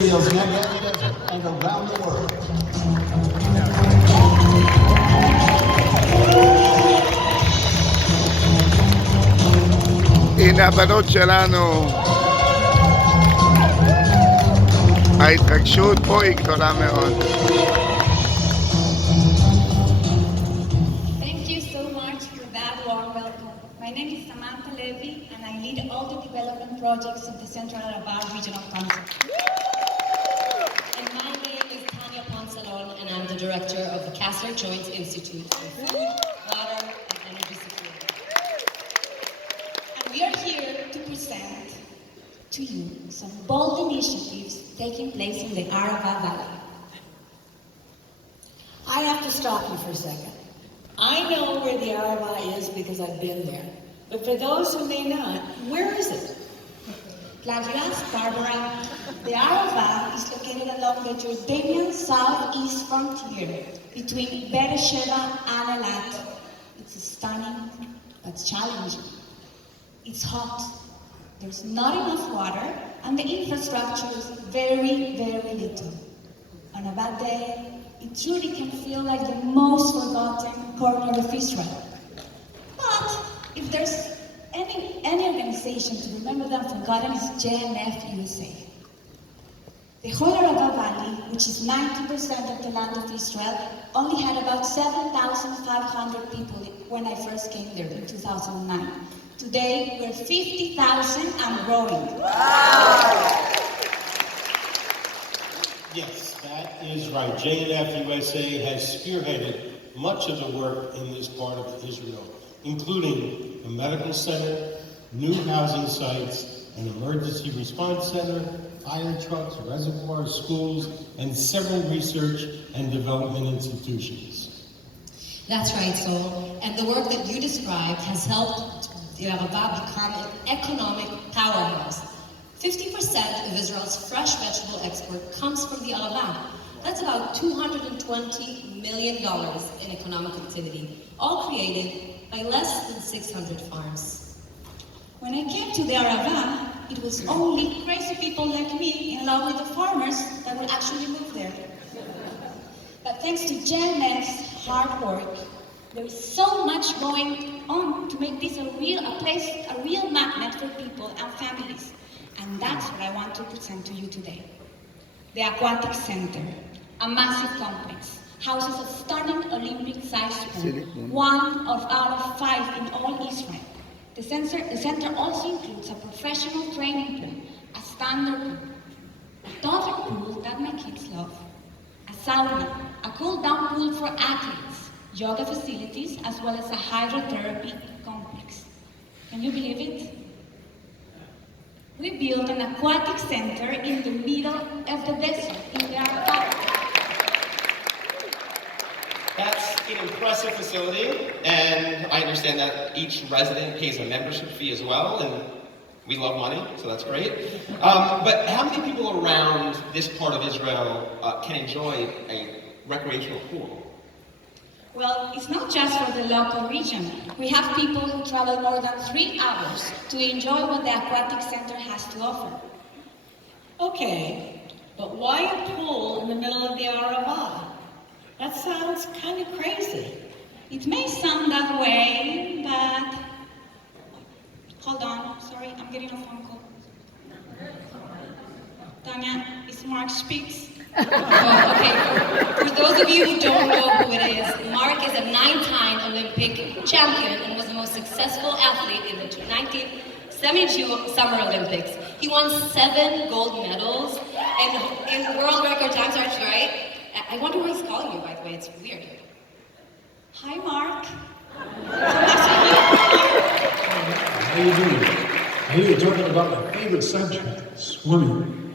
Never desert and around the world. הנה הבנות שלנו. ההתרגשות פה היא גדולה מאוד. Thank you so much for that warm welcome. My name is Samantha Levy and I lead all the development projects of the Central Arab Regional Council. And my name is Vatnיה and I'm the director of the Kessler Joint Institute for Food, Water, and Energy Security. And we are here to present to you some bold initiatives taking place in the Arava Valley. I have to stop you for a second. I know where the Arava is because I've been there. But for those who may not, where is it? Glad you asked, Barbara. The Arava is located along the Jordanian southeast frontier between Beersheba and Eilat. It's stunning, but challenging. It's hot. There's not enough water, and the infrastructure is very, very little. On a bad day, it truly can feel like the most forgotten corner of Israel. But if there's any organization to remember them forgotten, is JNF USA. The whole Arava Valley, which is 90% of the land of Israel, only had about 7,500 people when I first came there in 2009. Today, we're 50,000 and growing. Wow! Yes, that is right. JNF USA has spearheaded much of the work in this part of Israel, including a medical center, new housing sites, an emergency response center, fire trucks, reservoirs, schools, and several research and development institutions. That's right, Sol. And the work that you described has helped the Arava become an economic powerhouse. 50% of Israel's fresh vegetable export comes from the Arava. That's about $220 million in economic activity, all created by less than 600 farms. When I came to the Arava, it was only crazy people like me in love with the farmers that would actually move there. But thanks to JNF's hard work, there is so much going on to make this a real magnet for people and families. And that's what I want to present to you today. The Aquatic Center, a massive complex, houses a stunning Olympic-sized pool, one out of 5 in all Israel. The center also includes a professional training pool, a standard pool, a toddler pool that my kids love, a sauna, a cool-down pool for athletes, yoga facilities, as well as a hydrotherapy complex. Can you believe it? We built an aquatic center in the middle of the desert in the Arava. That's an impressive facility, and I understand that each resident pays a membership fee as well, and we love money, so that's great. But how many people around this part of Israel can enjoy a recreational pool? Well, it's not just for the local region. We have people who travel more than 3 hours to enjoy what the Aquatic Center has to offer. Okay, but why a pool in the middle of the Arava? That sounds kind of crazy. It may sound that way, but... Hold on, sorry, I'm getting a phone call. Tanya, it's Mark Spitz. Oh, okay. For those of you who don't know who it is, Mark is a 9-time Olympic champion and was the most successful athlete in the 1972 Summer Olympics. He won 7 gold medals and in world record time, so that's right. I wonder why he's calling you, by the way. It's weird. Hi, Mark. How you doing? I hear you're talking about my favorite subject, swimming.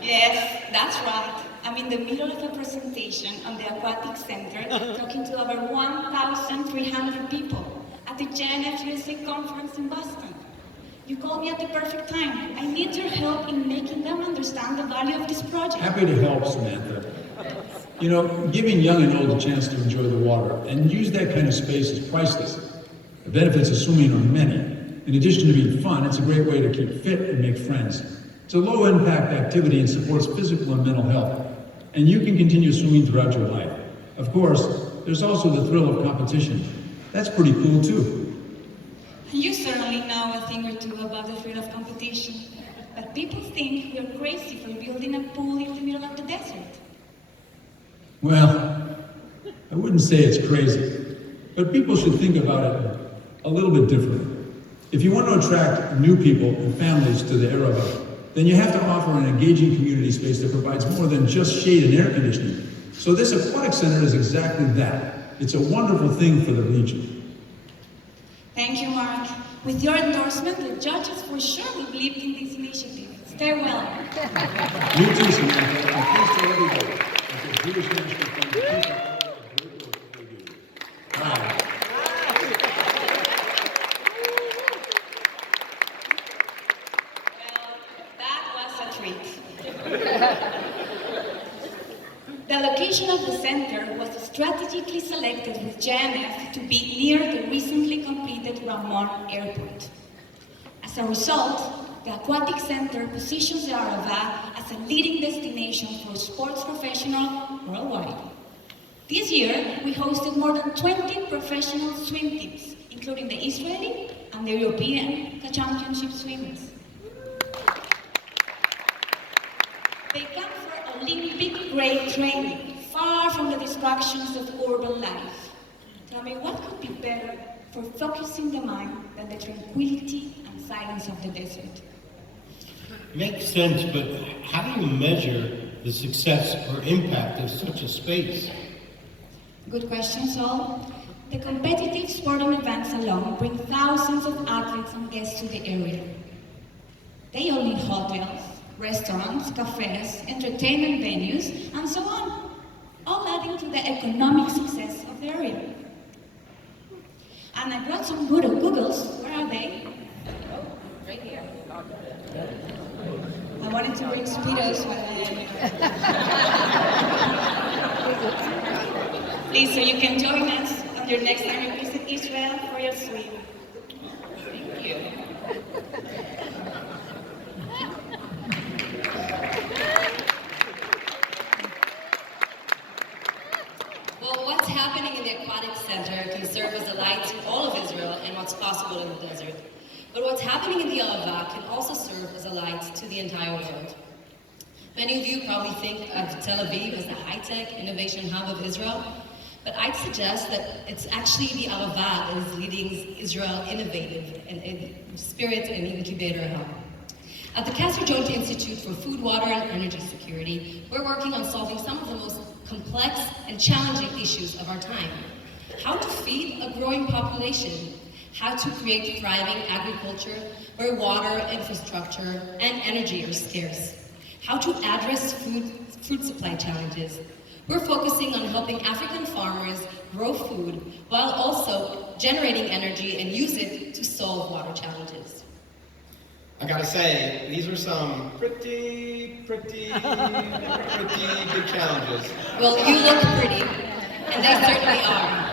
Yes, that's right. I'm in the middle of a presentation on the Aquatic Center talking to over 1,300 people at the JNF USA conference in Boston. You called me at the perfect time. I need your help in making them understand the value of this project. Happy to help, Samantha. You know, giving young and old a chance to enjoy the water and use that kind of space is priceless. The benefits of swimming are many. In addition to being fun, it's a great way to keep fit and make friends. It's a low-impact activity and supports physical and mental health. And you can continue swimming throughout your life. Of course, there's also the thrill of competition. That's pretty cool too. You certainly know a thing or two about the thrill of competition. But people think we're crazy for building a pool in the middle of the desert. Well, I wouldn't say it's crazy, but people should think about it a little bit differently. If you want to attract new people and families to the Arava, then you have to offer an engaging community space that provides more than just shade and air conditioning. So this aquatic center is exactly that. It's a wonderful thing for the region. Thank you, Mark. With your endorsement, the judges for sure will believe in this initiative. Stay well. You too, Samantha, and thanks to everybody at the Jewish National Fund. Keep up all the great work that they do. Bye. The location of the center was strategically selected with JMF to be near the recently completed Ramon Airport. As a result, the Aquatic Center positions the Arava as a leading destination for sports professionals worldwide. This year, we hosted more than 20 professional swim teams, including the Israeli and the European Championship swimmers. They come for Olympic-grade training, far from the distractions of urban life. Tell me, what could be better for focusing the mind than the tranquility and silence of the desert? Makes sense, but how do you measure the success or impact of such a space? Good question, Saul. The competitive sporting events alone bring thousands of athletes and guests to the area. They all need hotels, restaurants, cafes, entertainment venues, and so on, all adding to the economic success of the area. And I brought some Googles. Where are they? Oh, right here. I wanted to bring Speedos, but please, so you can join us on your next time you visit Israel for your swim. Thank you. Well, what's happening in the Aquatic Center can serve as a light to all of Israel and what's possible in the desert. But what's happening in the Arava can also serve as a light to the entire world. Many of you probably think of Tel Aviv as the high-tech innovation hub of Israel, but I'd suggest that it's actually the Arava that is leading Israel innovative and spirit and incubator hub. At the Kasser Joint Institute for Food, Water, and Energy Security, we're working on solving some of the most complex and challenging issues of our time. How to feed a growing population, how to create thriving agriculture where water, infrastructure, and energy are scarce, how to address food supply challenges. We're focusing on helping African farmers grow food while also generating energy and use it to solve water challenges. I gotta say, these are some pretty big challenges. Well, you look pretty, and they certainly are.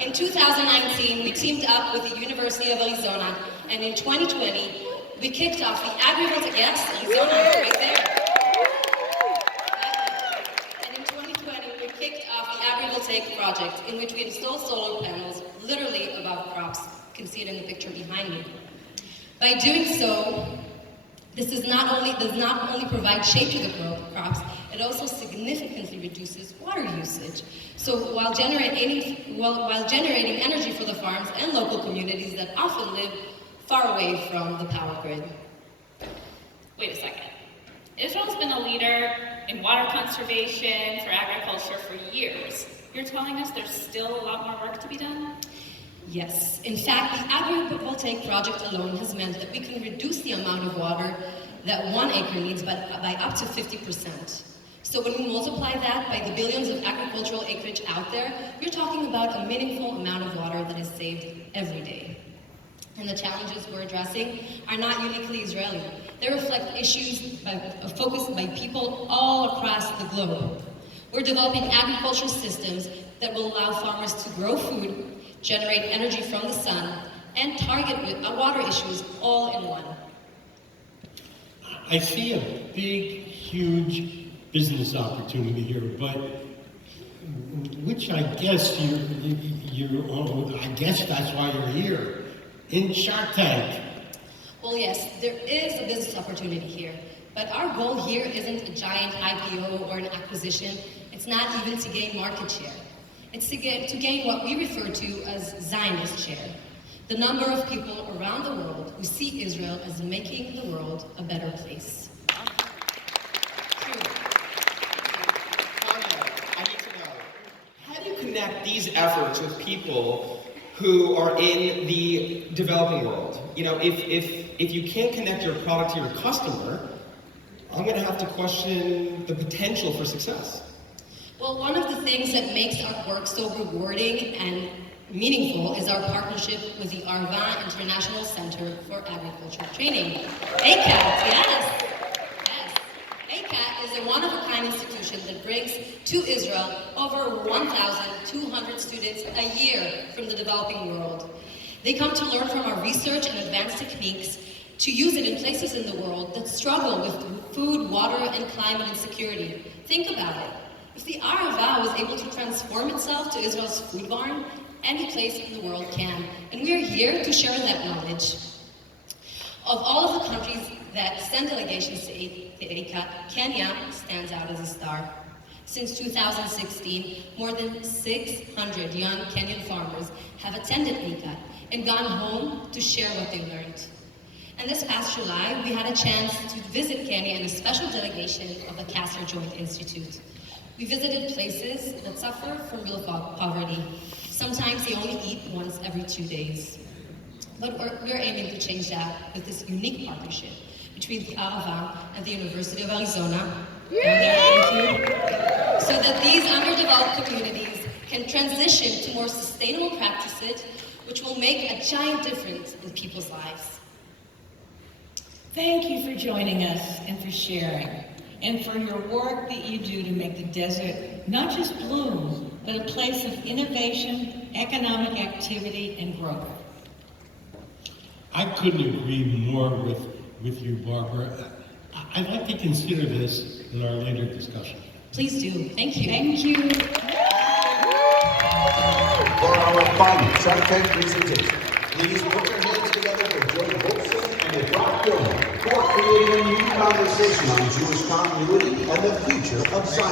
In 2019, we teamed up with the University of Arizona, and in 2020, we kicked off the agrivoltaic, yes, Arizona, right there. And in 2020, we kicked off the agrivoltaic project, in which we installed solar panels literally above crops. You can see it in the picture behind me. By doing so, this does not only provide shade to the crops, it also significantly reduces water usage. So while generating energy for the farms and local communities that often live far away from the power grid. Wait a second. Israel's been a leader in water conservation for agriculture for years. You're telling us there's still a lot more work to be done? Yes. In fact, the agrivoltaic project alone has meant that we can reduce the amount of water that 1 acre needs by up to 50%. So when we multiply that by the billions of agricultural acreage out there, we're talking about a meaningful amount of water that is saved every day. And the challenges we're addressing are not uniquely Israeli. They reflect issues focused by people all across the globe. We're developing agricultural systems that will allow farmers to grow food, generate energy from the sun, and target water issues all in one. I see a big, huge business opportunity here, but which I guess I guess that's why you're here, in Shark Tank. Well, yes, there is a business opportunity here, but our goal here isn't a giant IPO or an acquisition. It's not even to gain market share. It's to gain what we refer to as Zionist share, the number of people around the world who see Israel as making the world a better place. I need to know, how do you connect these efforts with people who are in the developing world? You know, if you can't connect your product to your customer, I'm going to have to question the potential for success. Well, one of the things that makes our work so rewarding and meaningful is our partnership with the Arva International Center for Agricultural Training. ACAT, yes. ACAT is a one-of-a-kind institution that brings to Israel over 1,200 students a year from the developing world. They come to learn from our research and advanced techniques to use it in places in the world that struggle with food, water, and climate insecurity. Think about it. If the Arava was able to transform itself to Israel's food barn, any place in the world can. And we are here to share that knowledge. Of all of the countries that send delegations to ACAT, Kenya stands out as a star. Since 2016, more than 600 young Kenyan farmers have attended ACAT and gone home to share what they learned. And this past July, we had a chance to visit Kenya in a special delegation of the Castor Joint Institute. We visited places that suffer from real poverty. Sometimes they only eat once every 2 days. But we're aiming to change that with this unique partnership between the Arava and the University of Arizona, so that these underdeveloped communities can transition to more sustainable practices, which will make a giant difference in people's lives. Thank you for joining us and for sharing, and for your work that you do to make the desert not just bloom, but a place of innovation, economic activity, and growth. I couldn't agree more with you, Barbara. I'd like to consider this in our later discussion. Please do. Thank you. Thank you. For our final Shark Tank presentation, please put your hands together for Joy Wilson and the Rock Dome, who are creating a new conversation on Jewish continuity and the future of science.